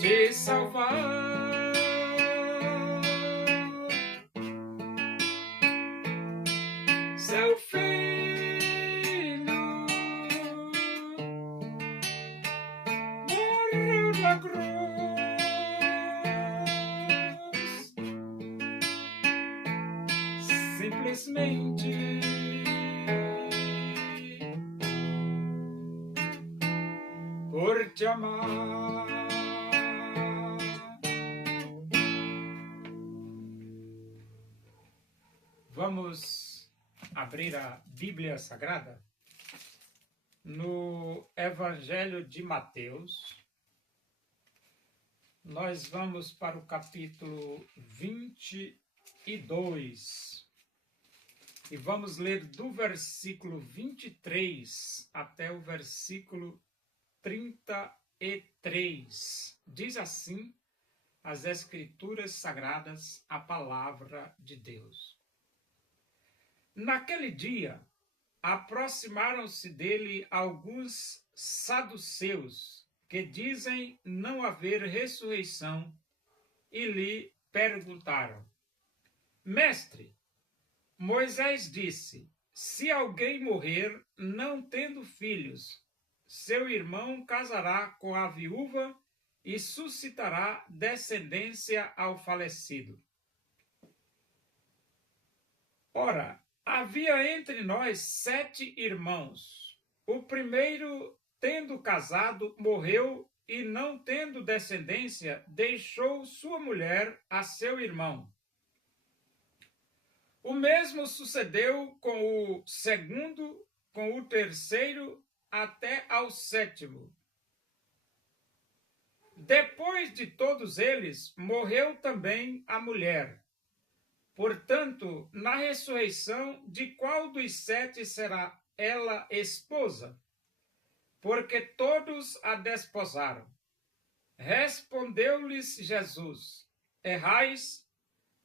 te salvar. Seu filho morreu na cruz, simplesmente por te amar. Vamos abrir a Bíblia Sagrada no Evangelho de Mateus. Nós vamos para o capítulo 22 e vamos ler do versículo 23 até o versículo 33. Diz assim as Escrituras Sagradas, a palavra de Deus. Naquele dia, aproximaram-se dele alguns saduceus, que dizem não haver ressurreição, e lhe perguntaram: Mestre, Moisés disse, se alguém morrer não tendo filhos, seu irmão casará com a viúva e suscitará descendência ao falecido. Ora, havia entre nós 7 irmãos. O primeiro, tendo casado, morreu e, não tendo descendência, deixou sua mulher a seu irmão. O mesmo sucedeu com o segundo, com o terceiro, até ao 7º. Depois de todos eles, morreu também a mulher. Portanto, na ressurreição, de qual dos 7 será ela esposa? Porque todos a desposaram. Respondeu-lhes Jesus: Errais,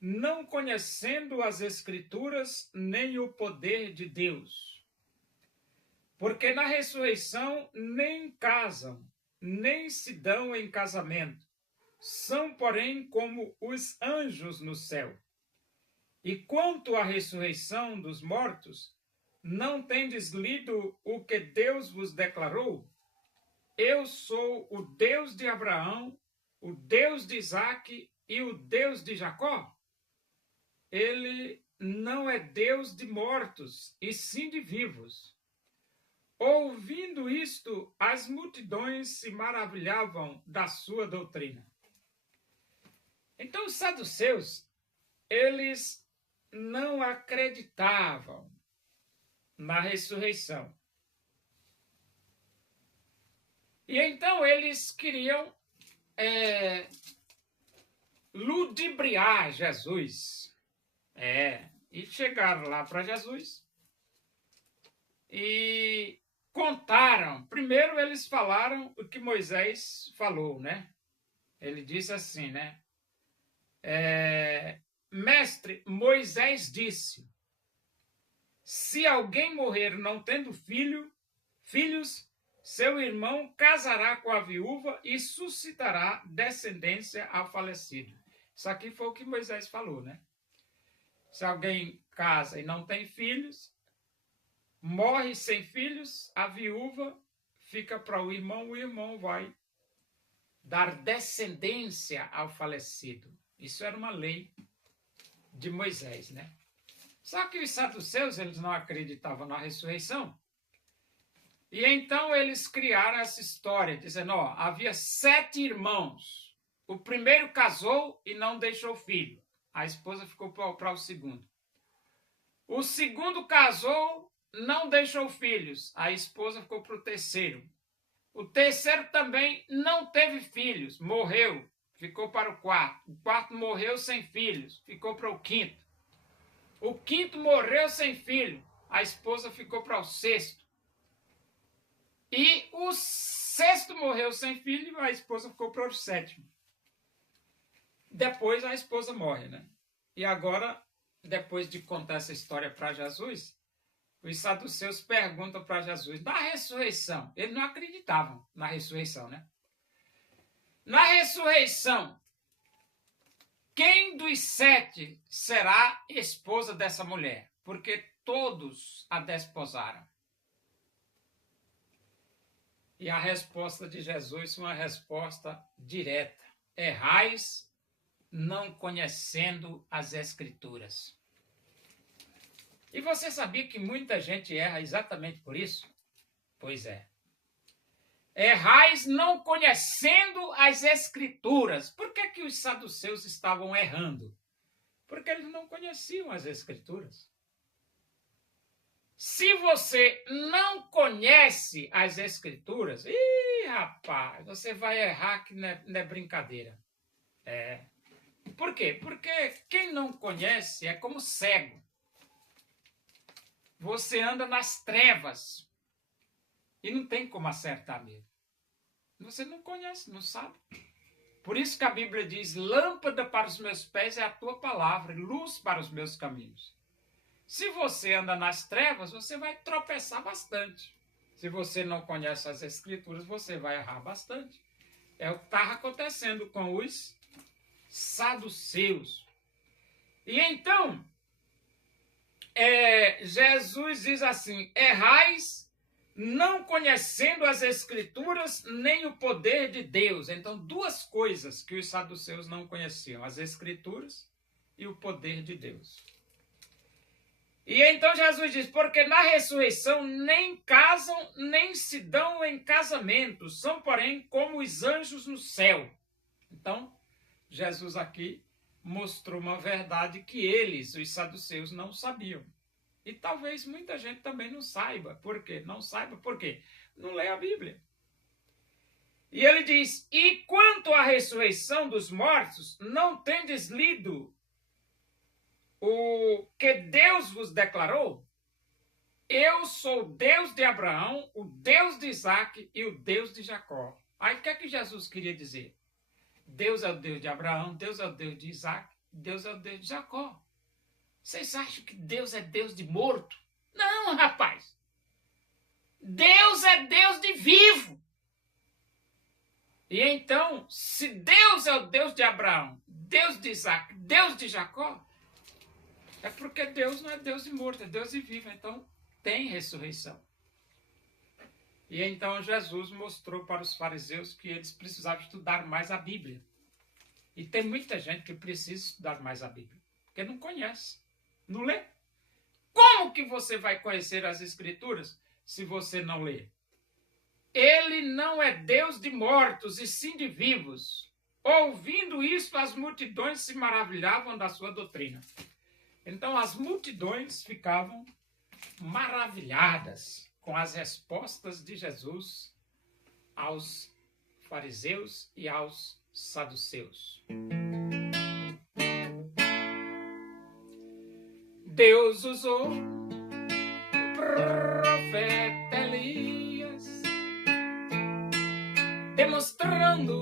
não conhecendo as Escrituras nem o poder de Deus. Porque na ressurreição nem casam, nem se dão em casamento. São, porém, como os anjos no céu. E quanto à ressurreição dos mortos, não tendes lido o que Deus vos declarou? Eu sou o Deus de Abraão, o Deus de Isaque e o Deus de Jacó? Ele não é Deus de mortos, e sim de vivos. Ouvindo isto, as multidões se maravilhavam da sua doutrina. Então os saduceus, eles não acreditavam na ressurreição. E então eles queriam ludibriar Jesus. E chegaram lá para Jesus e contaram. Primeiro eles falaram o que Moisés falou, né? Ele disse assim, né? Mestre, Moisés disse, se alguém morrer não tendo filhos, seu irmão casará com a viúva e suscitará descendência ao falecido. Isso aqui foi o que Moisés falou, né? Se alguém casa e não tem filhos, morre sem filhos, a viúva fica para o irmão vai dar descendência ao falecido. Isso era uma lei de Moisés, né? Só que os saduceus, eles não acreditavam na ressurreição. E então eles criaram essa história, dizendo, havia 7 irmãos. O primeiro casou e não deixou filho. A esposa ficou para o segundo. O segundo casou, não deixou filhos. A esposa ficou para o terceiro. O terceiro também não teve filhos, morreu. Ficou para o quarto. O quarto morreu sem filhos, ficou para o quinto. O quinto morreu sem filho, a esposa ficou para o sexto. E o sexto morreu sem filho, a esposa ficou para o 7º. Depois a esposa morre, né? E agora, depois de contar essa história para Jesus, os saduceus perguntam para Jesus, da ressurreição. Eles não acreditavam na ressurreição, né? Na ressurreição, quem dos 7 será esposa dessa mulher? Porque todos a desposaram. E a resposta de Jesus foi uma resposta direta. Errais não conhecendo as Escrituras. E você sabia que muita gente erra exatamente por isso? Pois é. Errais não conhecendo as Escrituras. Por que os saduceus estavam errando? Porque eles não conheciam as Escrituras. Se você não conhece as Escrituras, rapaz, você vai errar que não é brincadeira. Por quê? Porque quem não conhece é como cego. Você anda nas trevas e não tem como acertar mesmo. Você não conhece, não sabe. Por isso que a Bíblia diz, lâmpada para os meus pés é a tua palavra, luz para os meus caminhos. Se você anda nas trevas, você vai tropeçar bastante. Se você não conhece as Escrituras, você vai errar bastante. É o que estava acontecendo com os saduceus. E então, Jesus diz assim, errais não conhecendo as Escrituras nem o poder de Deus. Então, duas coisas que os saduceus não conheciam, as Escrituras e o poder de Deus. E então Jesus diz, porque na ressurreição nem casam, nem se dão em casamento, são, porém, como os anjos no céu. Então, Jesus aqui mostrou uma verdade que eles, os saduceus, não sabiam. E talvez muita gente também não saiba. Por quê? Não saiba por quê? Não lê a Bíblia. E ele diz, e quanto à ressurreição dos mortos, não tendes lido o que Deus vos declarou? Eu sou o Deus de Abraão, o Deus de Isaac e o Deus de Jacó. Aí o que é que Jesus queria dizer? Deus é o Deus de Abraão, Deus é o Deus de Isaac, Deus é o Deus de Jacó. Vocês acham que Deus é Deus de morto? Não, rapaz. Deus é Deus de vivo. E então, se Deus é o Deus de Abraão, Deus de Isaac, Deus de Jacó, é porque Deus não é Deus de morto, é Deus de vivo. Então, tem ressurreição. E então Jesus mostrou para os fariseus que eles precisavam estudar mais a Bíblia. E tem muita gente que precisa estudar mais a Bíblia, porque não conhece, não lê. Como que você vai conhecer as Escrituras se você não lê? Ele não é Deus de mortos e sim de vivos. Ouvindo isso, as multidões se maravilhavam da sua doutrina. Então as multidões ficavam maravilhadas com as respostas de Jesus aos fariseus e aos saduceus. Deus usou o profeta Elias, demonstrando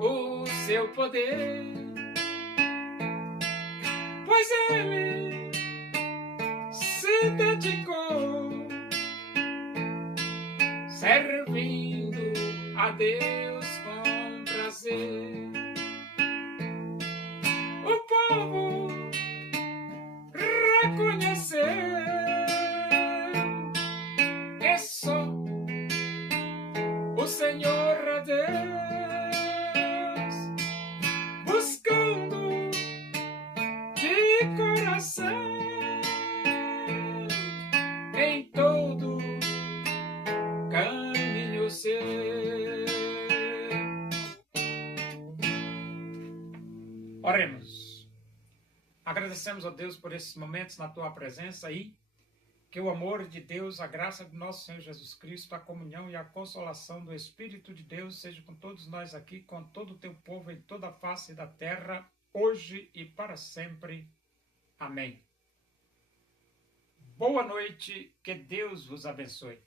o seu poder, pois ele se dedicou servindo a Deus com prazer. O povo reconheceu que só o Senhor é Deus, buscando de coração em todo caminho seu. Oremos. Agradecemos a Deus por esses momentos na tua presença aí. Que o amor de Deus, a graça do nosso Senhor Jesus Cristo, a comunhão e a consolação do Espírito de Deus seja com todos nós aqui, com todo o teu povo em toda a face da terra, hoje e para sempre. Amém. Boa noite, que Deus vos abençoe.